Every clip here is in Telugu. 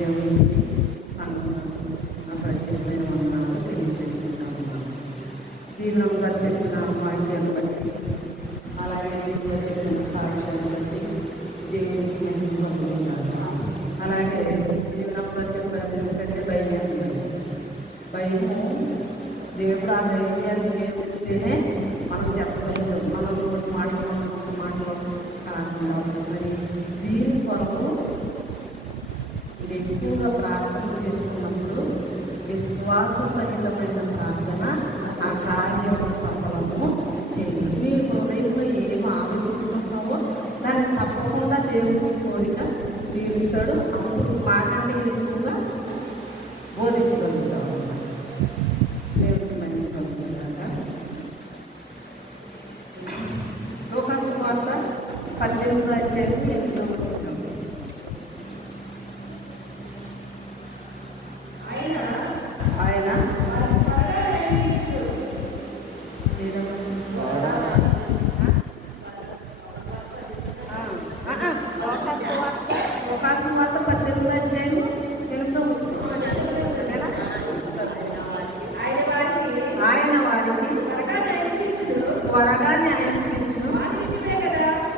దేవునికి సంఘం నా ప్రత్యేకమైన వందనాలు తెలియజేసుకుంటాము. దీనిలో గారు చెప్పిన వాక్యాన్ని బట్టి, అలాగే దీనిలో చెప్పిన సాక్ష్యాన్ని బట్టి దేవునికి నేను పొందుతున్నాను. అలాగే దీనిలో చెప్పారు ఎందుకంటే భయము దేవుడు ఆ ధైర్యాన్ని దేవుడితేనే మనం చెప్పగలుగుతాం. మనం మాట్లాడుతున్నాం కాకుండా మరి దీని కొరకు ఎక్కువగా ప్రార్థన చేసుకున్నప్పుడు విశ్వాస సహితమైన ప్రార్థన ఆ కార్యము సఫలము చేయండి. నీ హృదయంలో ఏమి ఆలోచించుకుంటున్నావో దాన్ని తప్పకుండా దేవుని కోరిక తీరుస్తాడు. అప్పుడు మాకంటే ఎక్కువగా బోధించగలుగుతాము. దేవుడికి మళ్ళీ కలుగుతున్నాగా లోకాసు వార్త 18వ అధ్యాయం 8వ వచనం. ఆయన లోకాసు వార్త 18వ అధ్యాయం 8వ వచనం. ఆయన వారికి త్వరగా న్యాయం తీర్చును.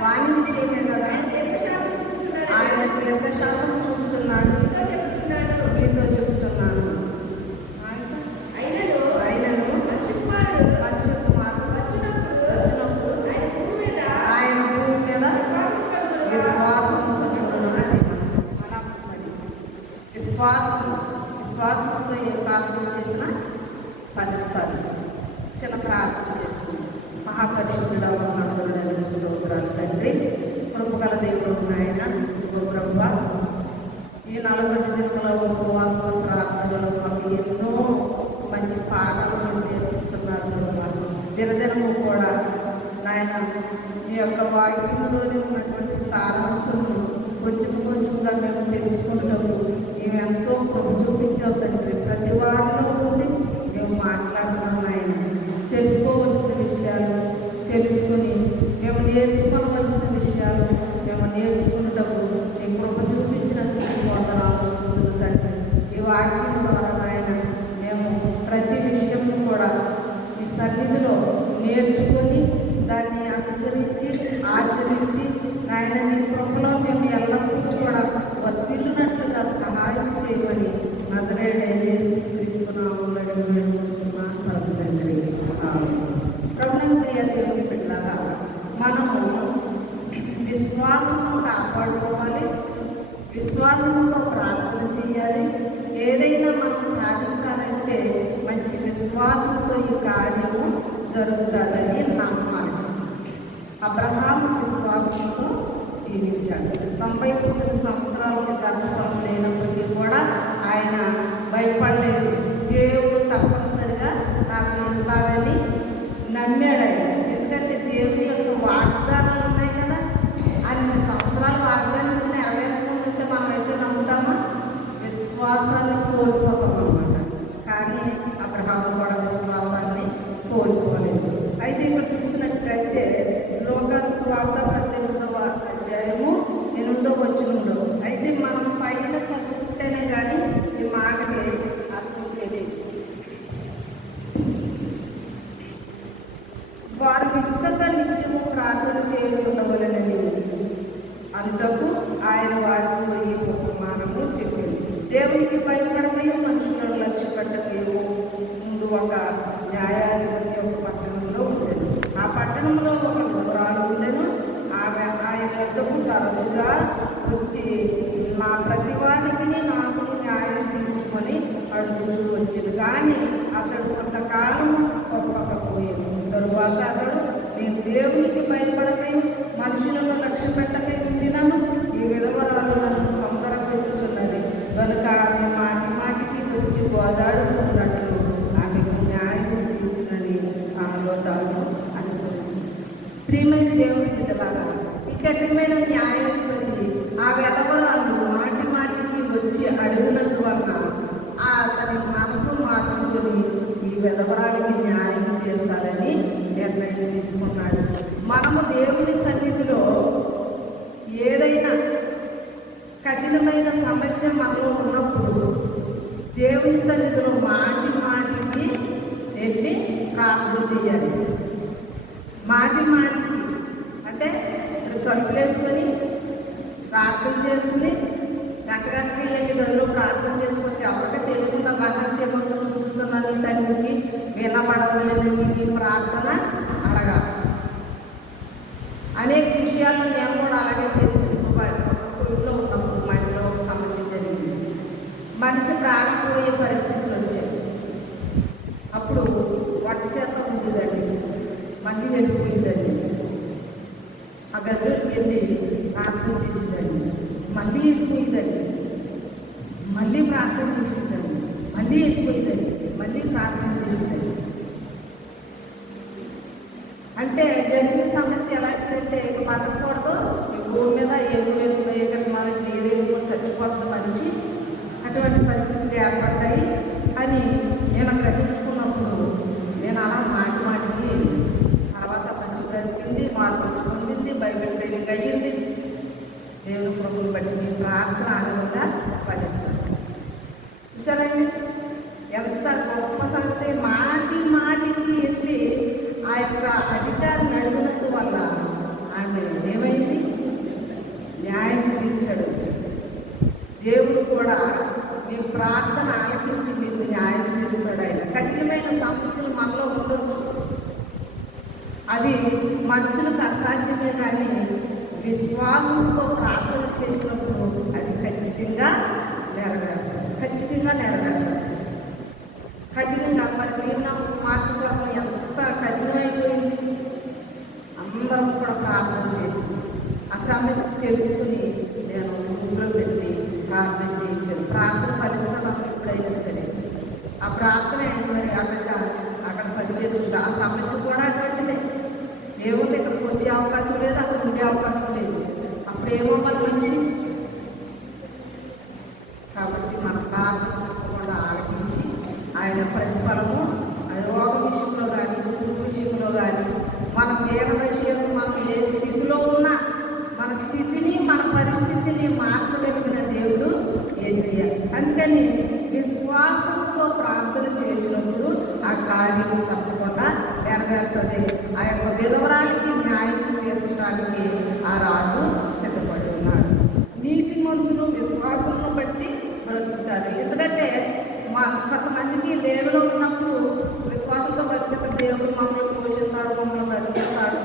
వాణి విషయమే కదా ఆయన దీర్ఘశాంతం చూపుతున్నాడు. మీతో చెబుతున్నాను. మనుష్య కుమారుడు వచ్చినప్పుడు ఆయన భూమి మీద విశ్వాసం పొందును. అది మన అవసరం. విశ్వాసంతో ఏ ప్రార్థన చేసినా ఫలిస్తారు. చిన్న ప్రార్థన చేసుకుని మహాపరిశుద్ధుడా మహానుభుడైన స్తోత్రాలు తండ్రి, కృపగల దేవుడు నాయన. బ్రహ్మ ఈ 40 దినముల ఉపవాస ప్రార్థనలు మాకు ఎన్నో మంచి పాటలు నేర్పిస్తున్నారు. దినదినము కూడా నాయన ఈ యొక్క వాక్యంలోని ఉన్నటువంటి సారాంశము కొంచెం కొంచెంగా మేము తెలుసుకుంటాము. మేము ఎంతో చూపించాం తండ్రి. ప్రతి వారిలో ఉండి మేము మాట్లాడుతున్నాం ఆయన. తెలుసుకోవలసిన విషయాలు తెలుసుకుని మేము నేర్చుకోవలసిన విషయాలు మేము నేర్చుకున్నటప్పుడు నీ కృప చూపించినందుకు వందనాలు తండ్రి. ఈ వాక్యం ద్వారా ఆయన మేము ప్రతి విషయం కూడా ఈ సన్నిధిలో నేర్చుకొని దాన్ని అనుసరించి ఆచరించి ఆయన నీ కృపలో మేము ఎల్లప్పుడూ కూడా వర్తిల్లినట్లుగా సహాయం చేయమని నజరేయుడైన యేసుక్రీస్తునామములో వేడుకుంటున్నాను తండ్రి. ప్రభువు ప్రియ దేవుని బిడ్డలారా, మనము విశ్వాసము కాపాడుకోవాలి. విశ్వాసంతో ప్రార్థన చేయాలి. ఏదైనా మనం సాధించాలంటే మంచి విశ్వాసంతో ఈ కార్యము జరుగుతుందని నమ్మాలి. అబ్రహాము విశ్వాసంతో జీవించాడు. 99 సంవత్సరాలకి గర్భఫలం లేనప్పటికీ కూడా ఆయన భయపడలేదు. దేవుడు తప్పనిసరిగా నాకు ఇస్తాడని నమ్మాడు ఆయన. ఎందుకంటే దేవుని యొక్క వాగ్దానాలు ఉన్నాయి కదా. అన్ని సంవత్సరాలు వాగ్దానం నెరవేర్చుకుంటుంటే మనమైతే నమ్ముతామా? విశ్వాసాన్ని కోల్పోతాం అన్నమాట. కానీ అబ్రహాము కూడా విశ్వాసాన్ని కోల్పోలేదు. అయితే ఇక్కడ చూసినట్లయితే లోకాసు వార్త 18వ అధ్యాయము 8వ వచనంలో అయితే మనం పైన చదువుకుంటేనే కానీ ఈ మాటకి అర్థం తెలియదు. వారు విస్తృత నిత్యము ప్రార్థన చేయుచుండవలెనని అంతకు ఆయన వారితో ఈ ఉపమానము చెప్పింది. దేవునికి భయపడకయు మనుషులను లక్ష్య పెట్టకయు ముందు ఒక న్యాయాధిపతి ఒక పట్టణంలో ఉండేది. ఆ పట్టణంలో ఒక విధవరాలు ఉండెను. ఆమె ఆయన వద్దకు తరచుగా వచ్చి నా ప్రతివాదికి నాకు న్యాయం తీర్చుకొని అడుగుతూ వచ్చింది. కానీ అతడు కొంతకాలం ఒప్పకపోయాడు. తరువాత అతడు నేను దేవునికి భయపడకై మనుషులను లక్ష్య పెట్టకై ఉండినాను. ఈ విధవరాలు నన్ను తొందర పెట్టుచున్నది కనుక ఆమె మాటి మాటికి వచ్చి గోదాడుకున్నట్లు ఆమెకు న్యాయం తీర్చునని ఆమెలో తాను అనుకున్నాను. ప్రియమైన దేవుని బిడ్డలారా, ఈ కఠినమైన న్యాయాధిపతి ఆ విధవరాలు మాటి మాటికి వచ్చి అడిగినందువల్ల అతని మనసు మార్చుకొని ఈ విధవరాలికి న్యాయం తీర్చాలని నిర్ణయం తీసుకున్నాడు. మనము దేవుని సన్నిధిలో ఏదైనా కఠినమైన సమస్య మనలో ఉన్న దేవుని సన్నిధిలో మాటి మాటికి వెళ్ళి ప్రార్థన చేయాలి. మాటి మాటికి అంటే తలుపులేసుకొని ప్రార్థన చేసుకుని గంటకి వెళ్ళి గదిలో ప్రార్థన చేసుకొచ్చి ఎవరికి తెలియకుండా రహస్యమంగా చూస్తున్నాను తండ్రికి వినబడవలని నీ ప్రార్థన అడగాలి. అనేక విషయాలు నేను కూడా అలాగే చేసింది. ఇంట్లో ఉన్నప్పుడు మా ఇంట్లో ఒక సమస్య జరిగింది. మనిషి ప్రాణం పోయే పరిస్థితులు వచ్చాయి. అప్పుడు వంట చేత ఉండేదండి, మళ్ళీ వెళ్ళిపోయిందండి. ఆ గదిలోకి వెళ్ళి ప్రార్థన చేసేదండి, మళ్ళీ వెళ్ళిపోయేదండి. మళ్ళీ ప్రార్థన చేసేదండి, మళ్ళీ వెళ్ళిపోయేదండి, మళ్ళీ ప్రార్థన చేసేదండి. అంటే జరిగిన సమస్య ఎలాంటిదంటే ఇక బతకూడదు, ఈ భూమి మీద ఏదో వేసుకున్న ఏ కృష్ణాలు ఏదేదో కూడా చచ్చిపోతుంది మనిషి, అటువంటి పరిస్థితులు ఏర్పడ్డాయి అని నేను గ్రహించుకున్నప్పుడు నేను అలా మాటి మాటికి తర్వాత మనిషి బ్రతికింది, మార్పు పొందింది, బైబిల్ ట్రైనింగ్ అయ్యింది. దేవుని ప్రభుని బట్టి మీ ప్రార్థన ఆ విధంగా ఫలిస్తుంది. చూసారండి ఎంత గొప్ప సంగతి. మాటి మాటికి వెళ్ళి ఆ యొక్క అధికారిని అడిగినందువల్ల ఆమె ఏమైంది? న్యాయం తీర్చాడు. దేవుడు కూడా మీ ప్రార్థన ఆలకించి మీకు న్యాయం తీరుస్తాడు. ఆయన కఠినమైన సమస్యలు మనలో ఉండొచ్చు, అది మనుషులకు అసాధ్యమే, కానీ విశ్వాసంతో ప్రార్థన చేసినప్పుడు అది ఖచ్చితంగా నెరవేరుతుంది. ఖచ్చితంగా నెరవేరుతుంది. కఠినంగా మరి నిన్న మార్చుకోవడం ఎంత కఠినమైపోయింది. అందరం కూడా ప్రార్థన చేసి ఆ సమస్య తెలుసుకుని నేను ఇంట్లో పెట్టి ప్రార్థన చేయించాను. ప్రార్థన ఫలిస్తుంది ఎప్పుడైనా సరే. ఆ ప్రార్థన మరి అక్కడ పనిచేస్తుంది. ఆ సమస్య కూడా అటువంటిదే. దేవుడి ఇక్కడికి వచ్చే అవకాశం లేదు, అక్కడ ఉండే అవకాశం లేదు. అప్పుడేమో మన మనిషి. కాబట్టి మన ప్రార్థన తప్పకుండా ఆలకించి ఆయన ప్రతిఫలము అది రోగ విషయంలో కానీ, కుటుంబ విషయంలో కానీ, మన దేవదశయంలో మనం ఏ స్థితిలో ఉన్నా మన స్థితిని, మన పరిస్థితిని మార్చగలిగిన దేవుడు యేసయ్య. అందుకని విశ్వాసంతో ప్రార్థన చేసినప్పుడు ఆ కార్యం తప్పకుండా నెరవేరుతుంది. ఆ యొక్క విధవరాలికి న్యాయం తీర్చడానికి ఆ రాజు సిద్ధపడి ఉన్నాడు. నీతిమంతులు విశ్వాసంను బట్టి బ్రతుకుతారు. ఎందుకంటే కొంతమందికి లేవలో ఉన్నప్పుడు విశ్వాసంతో బ్రతికితే దేవుడు మమ్మల్ని పోషిస్తాడు, మమ్మల్ని బ్రతికిస్తాడు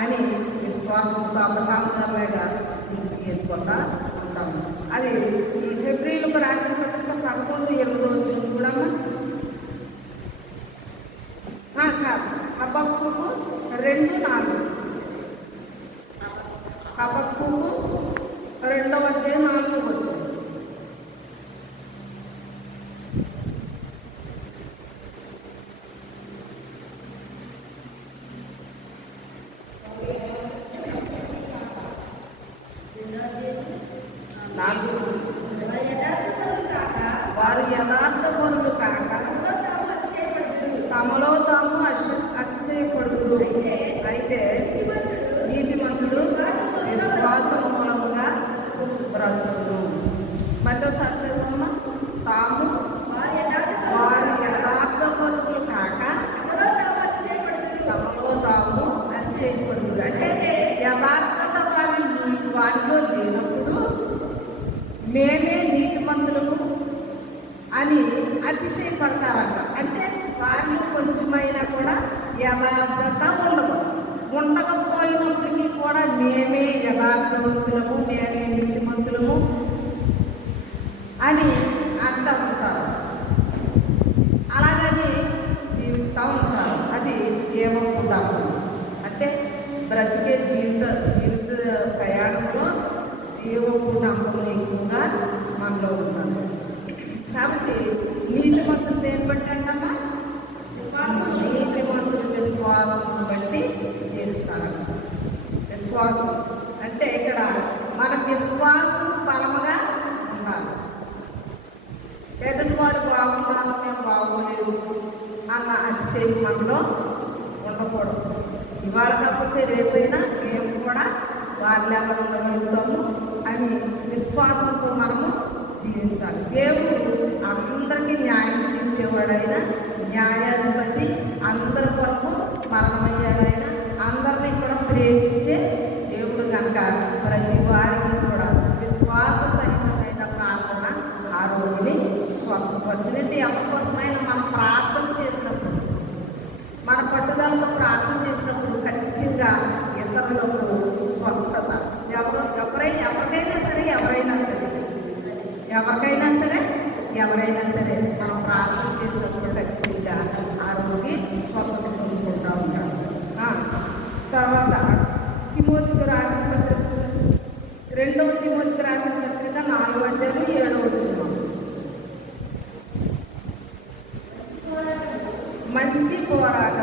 అని విశ్వాసంతో అబ్రహాము గారిలాగా ముందుకు వెళ్ళిపోతా ఉంటాము. అది హెబ్రీయులకు రాసిన పత్రిక 11:8 కూడా హబక్కూకు 2:4. హబక్కూకు 2:4. వారు యథార్థపరులు కాక తమలో తాము అతిశయపడుతురు. అయితే నీతిమంతుడు విశ్వాసం మూలముగా బ్రతుకును. మళ్ళీ చదువుతున్నా. వారు యథార్థపరులు కాక తమలో తాము అతిశయపడుతురు. అంటే యథార్థత వారిలో లేనప్పుడు మేమే నీతిమంతులము అని అతిశయపడతారంట. అంటే వారిలో కొంచెమైనా కూడా యథార్థత ఉండకపోయినప్పటికీ కూడా మేమే యథార్థవంతులము, మేమే నీతిమంతులము అని అంటూ ఉంటారు. అలాగని జీవిస్తూ ఉంటారు. అది జీవపుటము. అంటే బ్రతికే జీవిత ప్రయాణంలో జీవపుటంలో ఎక్కువగా మనలో ఉన్నారు. కాబట్టి నీతిమంతులు దేని బట్టి అంటామా? నీతిమంతులు విశ్వాసం బట్టి జీవిస్తారు. విశ్వాసం అంటే ఇక్కడ మన విశ్వాసం బలముగా ఉండాలి. ఎదుటివాడు బాగున్నాను, మేము బాగోలేదు అన్న అతిశయం మనలో ఉండకూడదు. ఇవాళ కాకపోతే రేపైనా మేము కూడా వారిలాగా ఉండగలుగుతాము అని విశ్వాసంతో మనము జీవించాలి. దేవుడు అందరికీ తీర్చేవాడు ఆయన, న్యాయాధిపతి, అందరి కొరకు మరణమయ్యాడు ఆయన, అందరినీ కూడా ప్రేమించే దేవుడు కనుక ప్రతి వారికి కూడా విశ్వాస సహితమైన ప్రార్థన ఆ రోగిని స్వస్థపరచునంటే ఎవరి కోసమైనా మనం ప్రార్థన చేసినప్పుడు, మన పట్టుదలతో ప్రార్థన చేసినప్పుడు ఖచ్చితంగా ఇతరులకు స్వస్థత ఎవరికైనా సరే మనం ప్రార్థన చేసినప్పుడు ఖచ్చితంగా ఆ రోగి స్వస్థత పొందుకుంటూ ఉంటాడు. తర్వాత తిమోతికి రాసిన పత్రిక, 2వ తిమోతికి రాసిన పత్రిక 4వ అధ్యాయం 7వ వచనం. మంచి పోరాడి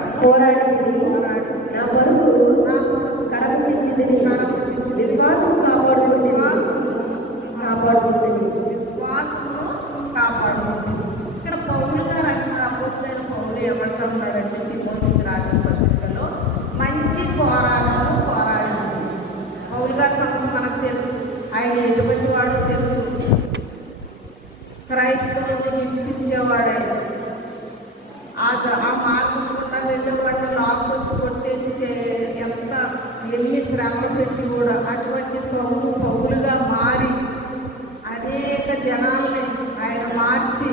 నా పరుగు కడముట్టించింది, విశ్వాసము కాపాడుతుంది. ఇక్కడ పౌలు గారు అంటున్నారు, అపోస్తలుడైన పౌలు ఏమంటున్నారంటే తిమోతికి రాసిన పత్రికలో మంచి పోరాడింది. పౌలు గారి సంగతి మనకు తెలుసు, ఆయన ఎటువంటి వాడో తెలుసు. క్రైస్తవుని హింసించేవాడే, ఆ మార్గం కూడా వెళ్ళేవాడిని లాక్కొచ్చి కొట్టేసి ఎన్ని శ్రమలు పెట్టి కూడా అటువంటి సొమ్ము పౌలుగా మారి అనేక జనాల్ని ఆయన మార్చి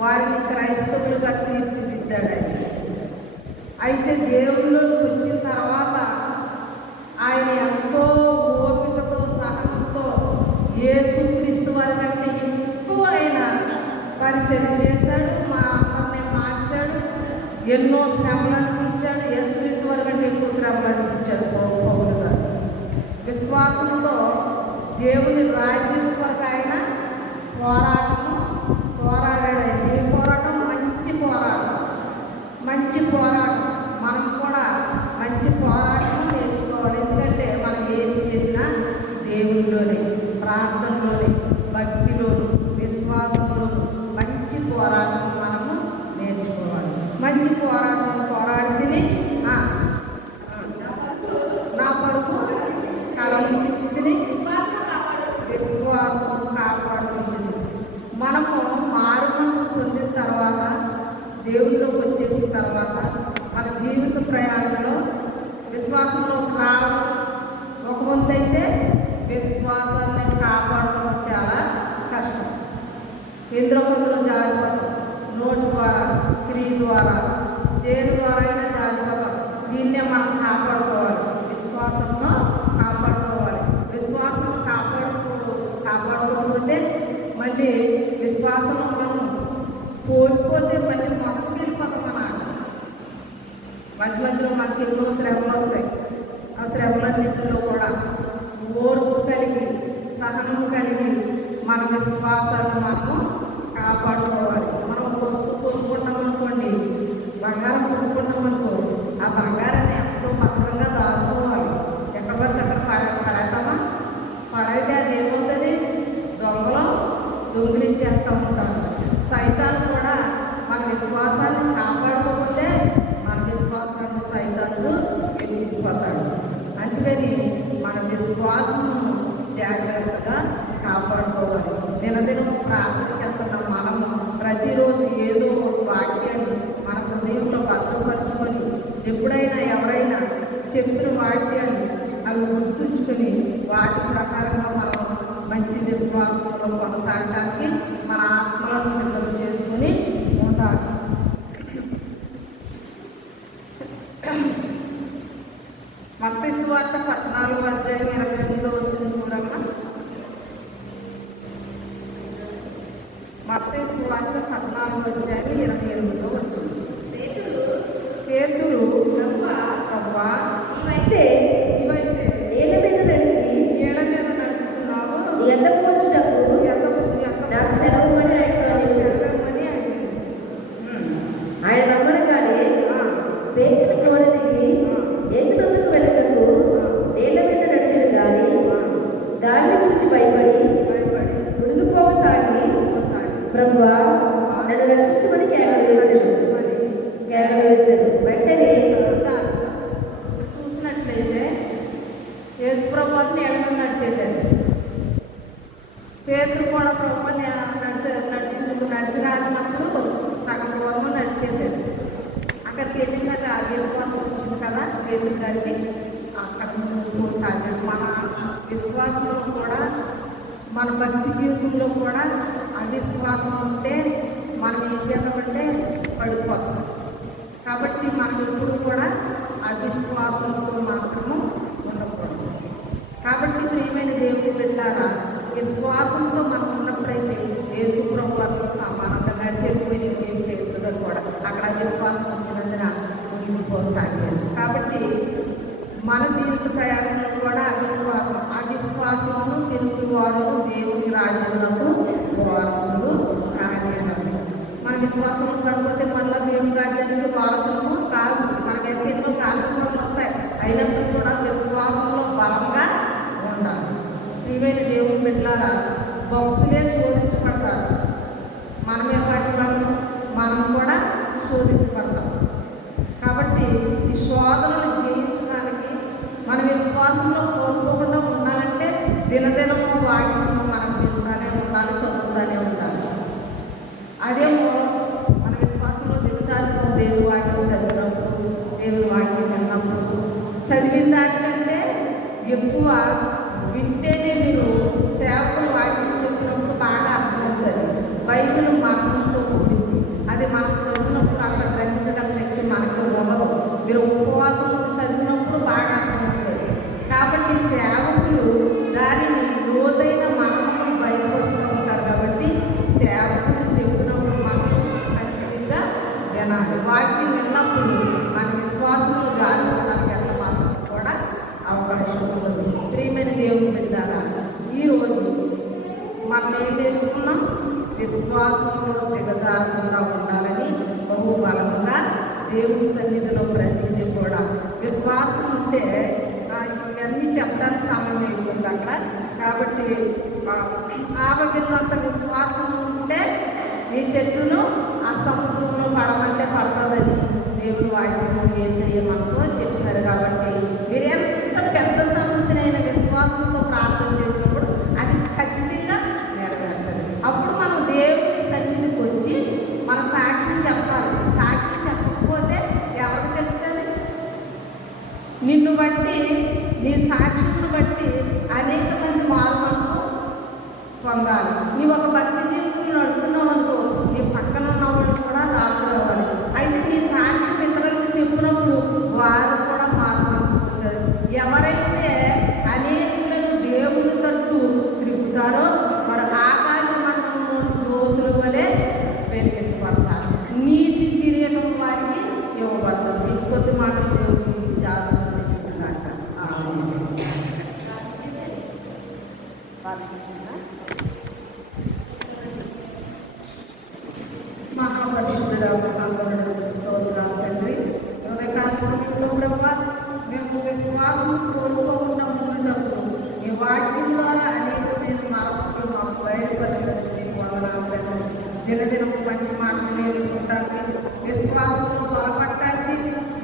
వారిని క్రైస్తవులుగా తీర్చిదిద్దాడు ఆయన. అయితే దేవుళ్ళలోకి వచ్చిన తర్వాత ఆయన ఎంతో ఓపికతో సహనంతో యేసుక్రీస్తు వారి కంటే ఎక్కువ ఆయన పరిచయం చేశాడు, మా అందరినీ మార్చాడు, ఎన్నో శ్రమలు అనిపించాడు. యేసుక్రీస్తు వారి కంటే ఎక్కువ శ్రమలు అనిపించాడు పౌలు గారు. విశ్వాసంతో దేవుని రాజ్యం కొరకు ఆయన పోరాడాడు. ఈ పోరాటం మంచి పోరాటం. మనం కూడా మంచి పోరాటం నేర్చుకోవాలి. ఎందుకంటే మనం ఏది చేసినా దేవునిలోనే, ప్రార్థనలోనే, భక్తిలోను, విశ్వాసంలోను మంచి పోరాటం మనము నేర్చుకోవాలి. మంచి పోరాడితేనే నా పరుగు కడముట్టించుకుని విశ్వాసం కాపాడుతుంది. మనము మారు మనసు పొందిన తర్వాత, దేవుళ్ళలోకి వచ్చేసిన తర్వాత మన జీవిత ప్రయాణంలో విశ్వాసంలోకి రావడం ఒక వంతు అయితే, విశ్వాసాన్ని కాపాడడం చాలా కష్టం. ఇంద్ర పొందులు జారిపోతాం, నోటి ద్వారా, క్రియ ద్వారా, దేని ద్వారా అయినా జారిపోతాం. దీన్నే మనం కాపాడుకోవాలి, విశ్వాసంలో కాపాడుకోవాలి. విశ్వాసం కాపాడుకోకపోతే మళ్ళీ విశ్వాసంలో మనం కోల్పోతే మళ్ళీ మొదటికి వెళ్ళిపోతాం అన్నమాట. మధ్యలో మనకి ఎన్నో శ్రమలు వస్తాయి. ఆ శ్రమలన్నింటిలో కూడా ఓర్పు కలిగి, సహనం కలిగి మన విశ్వాసాన్ని మనము కాపాడుకోవాలి. మనం వస్తువు కొనుక్కుంటాం అనుకోండి, బంగారం కొనుక్కుంటాం అనుకో, ఆ బంగారాన్ని ఎంతో భద్రంగా దాచుకోవాలి. ఎక్కడ పడితే అక్కడ పడైతే అది ఏమవుతుంది, దొంగలు దొంగిలించేస్తూ ఉంటారు. సైతాను కూడా మన విశ్వాసాన్ని కాపాడుకోకపోతే మన విశ్వాసాన్ని సైతాను ఎత్తుకుపోతాడు. అందుకని మన విశ్వాసము జాగ్రత్తగా కాపాడుకోవాలి. దినదినం ప్రార్థనకి వెళ్తున్న మనము ప్రతిరోజు ఏదో ఒక వాక్యాన్ని మన హృదయంలో భద్రపరుచుకొని, ఎప్పుడైనా ఎవరైనా చెప్పిన వాక్యాన్ని అవి గుర్తుంచుకొని వాటి ప్రకారంగా మనం మంచి విశ్వాసంలో కొనసాగడానికి మన ఆత్మలను సిద్ధం చేసుకుని ఉండాలి. మత్తయి సువార్త 14వ అధ్యాయం 28వ వచనం చూడగా, మత్తయి సువార్త 14వ అధ్యాయం 28వ వచనం. పేతురు అవ్వా ఇవైతే ఏళ్ళ మీద నడుచుకున్నావు, ఎంతకు వచ్చుటకు నాకు సెలవుమని ఆయన రమ్మనగానే పేతురు తోడ దిగి యేసునందుకు వెళ్ళటకు నేల మీద నడిచెను గాని గాలిని చూచి భయపడి మునిగిపోసాగి, ప్రభువా నన్ను రక్షించమని కేకలు వేశాను. వెంటనే చూసినట్లయితే యేసు ప్రభువుని ఎడమ నడిచేదాన్ని, పేతురు కూడా ప్రభువుని నడిచినప్పుడు సగం విశ్వాసంలో కూడా మన భక్తి జీవితంలో కూడా అవిశ్వాసం ఉంటే మనం ఏం చేద్దామంటే పడిపోతాం. కాబట్టి మనం ఎప్పుడు కూడా అవిశ్వాసంతో మాత్రము ఉండకూడదు. కాబట్టి ప్రియమైన దేవుని బిడ్డలారా, విశ్వాసంతో మనం ఉన్నప్పుడైతే యేసు ప్రభు వారితో సమానంగా నడిచేపోయి ఏం లేదు కూడా అక్కడ విశ్వాసం వచ్చినందున ఉండిపోసాగారు. కాబట్టి మన జీవిత ప్రయాణంలో కూడా అవిశ్వాసము తెలుగు వారు దేవుని రాజ్యములకు వారసులు కాలేరు. మన విశ్వాసం పడిపోతే మళ్ళీ దేవుని రాజ్యానికి వారసులు కాదు. మనకైతే ఎన్నో కార్యక్రమాలు వస్తాయి, అయినప్పుడు కూడా విశ్వాసంలో బలంగా ఉండాలి. ప్రియమైన దేవుని బిడ్డలారా, భక్తులే శోధించబడతారు. మనమే పడిపోవడం, మనం కూడా శోధించబడతాం. కాబట్టి ఈ శోధనలు జయించడానికి మన విశ్వాసంలో కోల్పోకుండా ఉండాలంటే దినదినము వాక్యము మనం వింటూనే ఉండాలి, చదువుతూనే ఉండాలి. అదేమో మన విశ్వాసంలో దిగజారిపో దేవుని వాక్యం చదివినప్పుడు, దేవుని వాక్యం విన్నప్పుడు, చదివిన దానికంటే ఎక్కువ వింటేనే మీరు సేవకులు వాక్యం చెప్పినప్పుడు బాగా అర్థమవుతుంది. బైబిల్ మరణంతో కూడింది, అది మనం చదివినప్పుడు అంత గ్రహించగల శక్తి మనకు ఉండదు. మీరు ఉపవాసం చదివినప్పుడు బాగా అర్థమవుతుంది. కాబట్టి సేవకులు దానిని లోతైన మరణం బయటపరుస్తూ ఉంటారు. కాబట్టి సేవకులు చెప్పినప్పుడు మనం ఖచ్చితంగా వినాలి. వాక్యం విన్నప్పుడు మన విశ్వాసంలో జారిపోవడానికి ఎంత మాత్రం కూడా అవకాశం ఉండదు. ప్రియమైన దేవుని బిడ్డలారా, ఈరోజు మనం ఏం నేర్చుకున్నాం? విశ్వాసంలో దిగజారకుండా ఉండాలని బహు బలంగా దేవుని సన్నిధిలో ప్రతిదీ కూడా విశ్వాసం ఉంటే ఇవన్నీ చెప్పడానికి సమయం అయిపోతుంది అక్కడ. కాబట్టి ఆవగిన్నంత విశ్వాసం ఉంటే ఈ చెట్టును ఆ సముద్రంలో పడమంటే పడుతుందని దేవుని వాక్యంలో యేసయ్య మనతో చెప్పారు. కాబట్టి మీరు ఎంత పెద్ద సమస్యనైన విశ్వాసంతో ప్రార్థన చేసినప్పుడు అది ఖచ్చితంగా నెరవేరుతుంది. అప్పుడు మనం దేవుని సన్నిధికి వచ్చి మన సాక్ష్యం చెప్పాలి. సాక్ష్యం చెప్పకపోతే ఎవరికి తెలుస్తుంది? నిన్ను బట్టి, నీ సాక్ష్యం బట్టి అనేక మంది మారు మనసు పొందాలి. నీవు ఒక భక్తి జీవితంలో నడుపుతున్నావు అనుకో, నీ పక్కన ఉన్నవాళ్ళు కూడా రావాలి. అయితే నీ సాక్ష్యం ఇతరులకు చెప్పినప్పుడు వారు కూడా మారు మనసు పొందారు. ఎవరైతే అనేకులను దేవుని తట్టు తిరుగుతారో వారు ఆకాశ మండలంలో జ్యోతుల వలె వెలిగించబడతారు. నీతి కిరీటం వారికి ఇవ్వబడుతుంది. కొద్ది మాటలు దేవుడికి చేస్తున్నాడు. మహాపరిశుద్ధుడా, మహాగణుడా, స్తోత్రాలు తండ్రి. హృదయకాల సమయంలో ప్రభా మేము విశ్వాసం కోల్పోకుండా ఉండినప్పుడు ఈ వాక్యం ద్వారా అనేకమైన మార్పులు మాకు బయలుపరచడానికి మీకు వందనాలు తండ్రి. దినదినం మంచి మాటలు నేర్చుకుంటానికి, విశ్వాసంలో బలపడటానికి,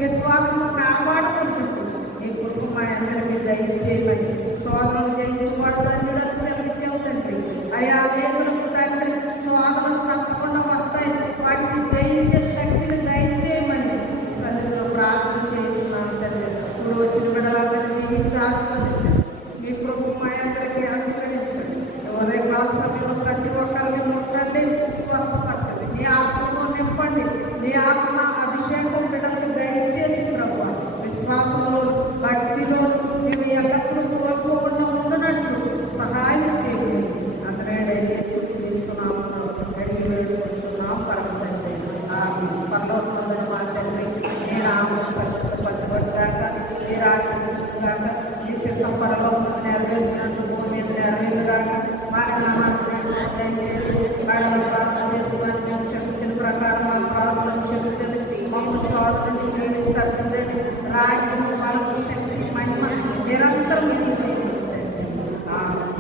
విశ్వాసంలో కాపాడుకుంటుంది మీ కుటుంబం అందరికీ దయచేయమని, శోధనలు జయించబడతాన్ని సెలవిచ్చావు తండ్రి. అయా దేవులకు తండ్రి, శోధనలు తప్పకుండా వస్తాయి, వాటిని జయించే శక్తిని దయచేయమని సన్నిధిలో ప్రార్థన చేయించున్నాను తండ్రి. ఇప్పుడు వచ్చిన బిడ్డలందరినీ దీవించి ఆశీర్వదించండి. మీ కుటుంబం అందరికీ అనుగ్రహించండి. ఉదయకాల సమయంలో ప్రతి ఒక్కరిని ముట్టండి, స్వస్థపరచండి. నీ ఆత్మతో నింపండి. నీ ఆత్మ అభిషేకం బిడ్డలకు దయచేసి ప్రభువా, విశ్వాసంలో, భక్తిలో మేము ఎల్లప్పుడూ కోల్పోకుండా ఉండనట్లు సహాయం చేయండి. అంతనే తీసుకున్నాము, అడిగి వేడుకుంటున్నాం పరమ తండ్రి. పరలోకమందున మా తండ్రి, నీ నామం పరిశుద్ధపరచబడుగాక, నీ రాజ్యం వచ్చుగాక, నీ చిత్తం పరలోకమందు నెరవేర్చినట్లు భూమి మీద నెరవేరుగాక. మా నామాత్మను దయచేసి మేడల ప్రార్థన చేసి వారిని క్షమించిన ప్రకారం మా ప్రార్థనను క్షమించండి. మమ్మల్ని శోధనని వీడిని తప్పించండి. రాజ్యం, బలము, శక్తి, మహిమ నిరంతరం మీకే ఉంటుందండి. ఆమేన్.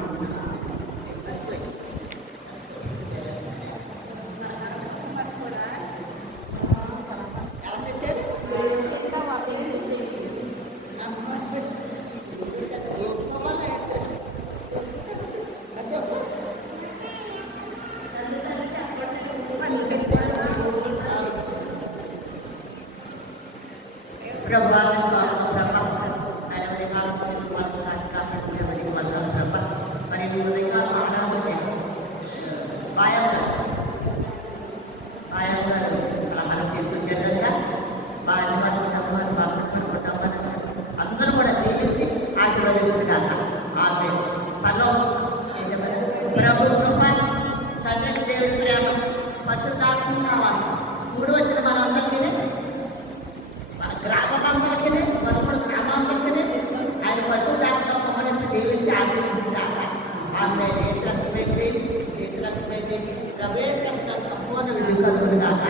Berapa పరిశుద్ధాత్మ సహవాసం మూడు వచ్చిన మనందరికీ మన గ్రామమందరికీ మరొకడు గ్రామాందరికీ ఆయన పరిశుద్ధాత్మ సంబంధించి దీవించి ఆశీర్వదించాక ఆమె దేశానికి ప్రవేశం సంపూర్ణ విధికలుగాక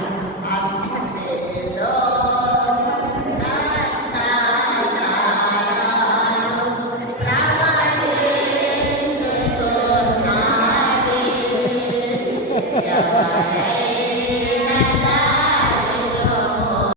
Yeah.